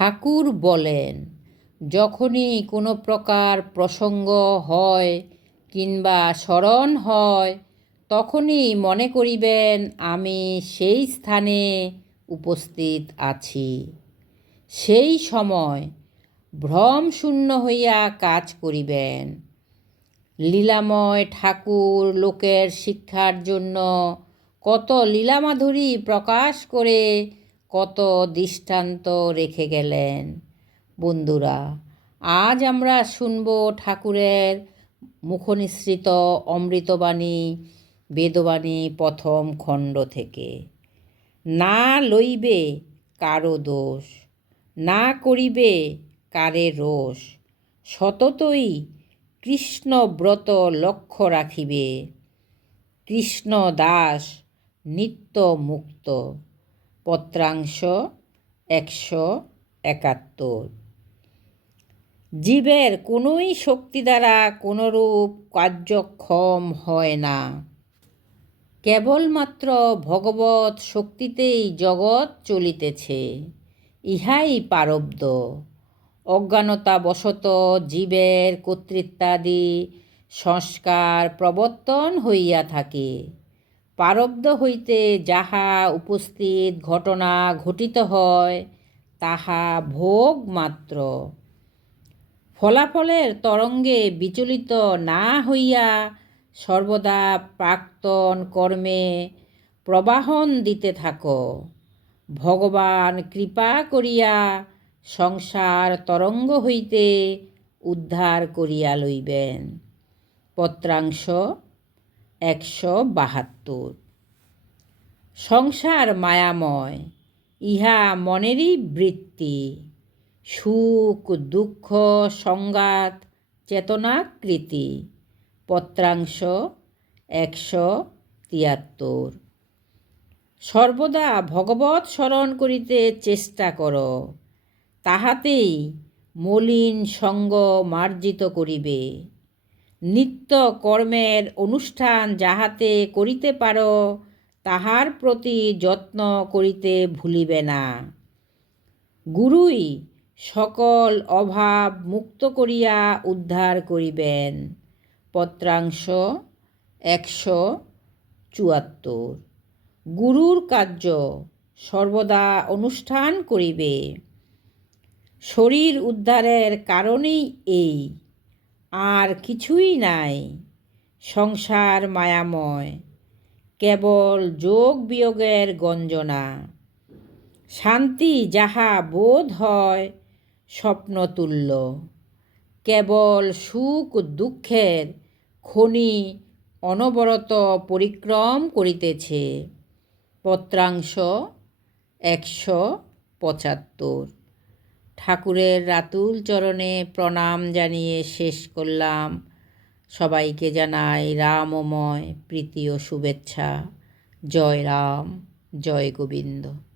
ঠাকুর বলেন, যখনই কোনো প্রকার প্রসঙ্গ হয় কিংবা স্মরণ হয়, তখনই মনে করিবেন আমি সেই স্থানে উপস্থিত আছি। সেই সময় ভ্রমশূন্য হইয়া কাজ করিবেন। লীলাময় ঠাকুর লোকের শিক্ষার জন্য কত লীলামাধুরী প্রকাশ করে কত দৃষ্টান্ত রেখে গেলেন। বন্ধুরা, আজ আমরা শুনব ঠাকুরের মুখনিসৃত অমৃতবাণী, বেদবাণী প্রথম খণ্ড থেকে। না লইবে কারও দোষ, না করিবে কারে রোষ, সততই কৃষ্ণব্রত লক্ষ্য রাখিবে। কৃষ্ণ দাস নিত্য মুক্ত। পত্রাংশ একশো একাত্তর। জীবের কোনোই শক্তি দ্বারা কোনরূপ কার্যক্ষম হয় না। কেবলমাত্র ভগবত শক্তিতেই জগৎ চলিতেছে, ইহাই পারব্ধ অজ্ঞানতাবশত জীবের কর্তৃত্বাদি সংস্কার প্রবর্তন হইয়া থাকে। পারব্ধ হইতে যাহা উপস্থিত ঘটনা ঘটিত হয়, তাহা ভোগ মাত্র। ফলাফলের তরঙ্গে বিচলিত না হইয়া সর্বদা প্রাক্তন কর্মে প্রবাহন দিতে থাকো। ভগবান কৃপা করিয়া সংসার তরঙ্গ হইতে উদ্ধার করিয়া লইবেন। পত্রাংশ একশো বাহাত্তর। সংসার মায়াময়, ইহা মনেরই বৃত্তি। সুখ, দুঃখ, সংঘাত, চেতনাকৃতি। পত্রাংশ একশো তিয়াত্তর। সর্বদা ভগবত স্মরণ করিতে চেষ্টা কর। তাহাতেই মলিন সঙ্গ মার্জিত করিবে। নিত্য কর্মের অনুষ্ঠান যাহাতে করিতে পারো, তাহার প্রতি যত্ন করিতে ভুলিবে না। গুরুই সকল অভাব মুক্ত করিয়া উদ্ধার করিবেন। পত্রাংশ একশো চুয়াত্তর। গুরুর কার্য সর্বদা অনুষ্ঠান করিবে। শরীর উদ্ধারের কারণেই এই। আর কিছুই নাই। সংসার মায়াময়, কেবল যোগ বিয়োগের গঞ্জনা। শান্তি যাহা বোধ হয় স্বপ্নতুল্য কেবল সুখ দুঃখের খনি অনবরত পরিক্রম করিতেছে। পত্রাংশ একশো পঁচাত্তর। ঠাকুরের রাতুল চরণে প্রণাম জানিয়ে শেষ করলাম। সবাইকে জানাই রামময় প্রীতি ও শুভেচ্ছা। জয় রাম, জয় গোবিন্দ।